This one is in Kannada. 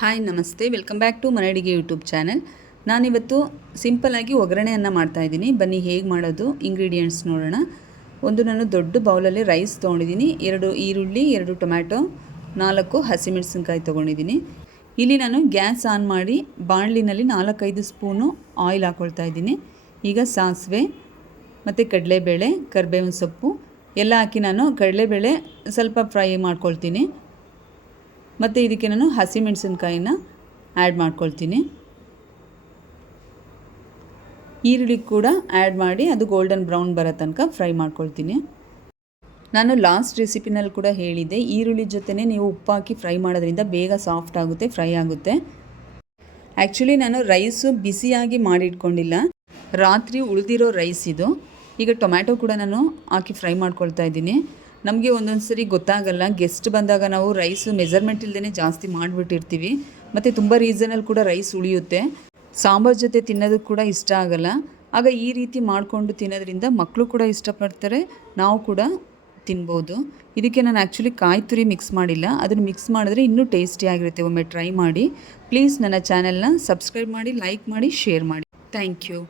ಹಾಯ್ ನಮಸ್ತೆ, ವೆಲ್ಕಮ್ ಬ್ಯಾಕ್ ಟು ಮನೆ ಅಡಿಗೆ ಯೂಟ್ಯೂಬ್ ಚಾನಲ್. ನಾನಿವತ್ತು ಸಿಂಪಲ್ಲಾಗಿ ಒಗ್ಗರಣೆಯನ್ನು ಮಾಡ್ತಾಯಿದ್ದೀನಿ. ಬನ್ನಿ ಹೇಗೆ ಮಾಡೋದು, ಇಂಗ್ರೀಡಿಯೆಂಟ್ಸ್ ನೋಡೋಣ. ನಾನು ದೊಡ್ಡ ಬೌಲಲ್ಲಿ ರೈಸ್ ತೊಗೊಂಡಿದ್ದೀನಿ, 2 ಈರುಳ್ಳಿ, 2 ಟೊಮ್ಯಾಟೊ, 4 ಹಸಿಮೆಣಸಿನ್ಕಾಯಿ ತೊಗೊಂಡಿದ್ದೀನಿ. ಇಲ್ಲಿ ನಾನು ಗ್ಯಾಸ್ ಆನ್ ಮಾಡಿ ಬಾಣಲಿನಲ್ಲಿ 4-5 ಸ್ಪೂನು ಆಯಿಲ್ ಹಾಕ್ಕೊಳ್ತಾ ಇದ್ದೀನಿ. ಈಗ ಸಾಸಿವೆ ಮತ್ತು ಕಡಲೆಬೇಳೆ, ಕರಿಬೇವಿನ ಸೊಪ್ಪು ಎಲ್ಲ ಹಾಕಿ ನಾನು ಕಡಲೆಬೇಳೆ ಸ್ವಲ್ಪ ಫ್ರೈ ಮಾಡ್ಕೊಳ್ತೀನಿ. ಮತ್ತು ಇದಕ್ಕೆ ನಾನು ಹಸಿಮೆಣಸಿನ್ಕಾಯಿನ ಆ್ಯಡ್ ಮಾಡ್ಕೊಳ್ತೀನಿ. ಈರುಳ್ಳಿ ಕೂಡ ಆ್ಯಡ್ ಮಾಡಿ ಅದು ಗೋಲ್ಡನ್ ಬ್ರೌನ್ ಬರೋ ತನಕ ಫ್ರೈ ಮಾಡ್ಕೊಳ್ತೀನಿ. ನಾನು ಲಾಸ್ಟ್ ರೆಸಿಪಿನಲ್ಲಿ ಕೂಡ ಹೇಳಿದ್ದೆ, ಈರುಳ್ಳಿ ಜೊತೆನೇ ನೀವು ಉಪ್ಪು ಹಾಕಿ ಫ್ರೈ ಮಾಡೋದ್ರಿಂದ ಬೇಗ ಸಾಫ್ಟ್ ಆಗುತ್ತೆ, ಫ್ರೈ ಆಗುತ್ತೆ. ಆ್ಯಕ್ಚುಲಿ ನಾನು ರೈಸು ಬಿಸಿಯಾಗಿ ಮಾಡಿಟ್ಕೊಂಡಿಲ್ಲ, ರಾತ್ರಿ ಉಳಿದಿರೋ ರೈಸ್ ಇದು. ಈಗ ಟೊಮ್ಯಾಟೊ ಕೂಡ ನಾನು ಹಾಕಿ ಫ್ರೈ ಮಾಡ್ಕೊಳ್ತಾ ಇದ್ದೀನಿ. ನಮಗೆ ಒಂದೊಂದು ಸರಿ ಗೊತ್ತಾಗಲ್ಲ, ಗೆಸ್ಟ್ ಬಂದಾಗ ನಾವು ರೈಸು ಮೆಜರ್ಮೆಂಟ್ ಇಲ್ಲದೇ ಜಾಸ್ತಿ ಮಾಡಿಬಿಟ್ಟಿರ್ತೀವಿ. ಮತ್ತು ತುಂಬ ರೀಸನಲ್ಲಿ ಕೂಡ ರೈಸ್ ಉಳಿಯುತ್ತೆ. ಸಾಂಬಾರು ಜೊತೆ ತಿನ್ನೋದಕ್ಕೆ ಕೂಡ ಇಷ್ಟ ಆಗಲ್ಲ. ಆಗ ಈ ರೀತಿ ಮಾಡಿಕೊಂಡು ತಿನ್ನೋದ್ರಿಂದ ಮಕ್ಕಳು ಕೂಡ ಇಷ್ಟಪಡ್ತಾರೆ, ನಾವು ಕೂಡ ತಿನ್ಬೋದು. ಇದಕ್ಕೆ ನಾನು ಆ್ಯಕ್ಚುಲಿ ಕಾಯಿ ತುರಿ ಮಿಕ್ಸ್ ಮಾಡಿಲ್ಲ, ಅದನ್ನು ಮಿಕ್ಸ್ ಮಾಡಿದ್ರೆ ಇನ್ನೂ ಟೇಸ್ಟಿಯಾಗಿರುತ್ತೆ. ಒಮ್ಮೆ ಟ್ರೈ ಮಾಡಿ. ಪ್ಲೀಸ್ ನನ್ನ ಚಾನೆಲ್ನ ಸಬ್ಸ್ಕ್ರೈಬ್ ಮಾಡಿ, ಲೈಕ್ ಮಾಡಿ, ಶೇರ್ ಮಾಡಿ. Thank you.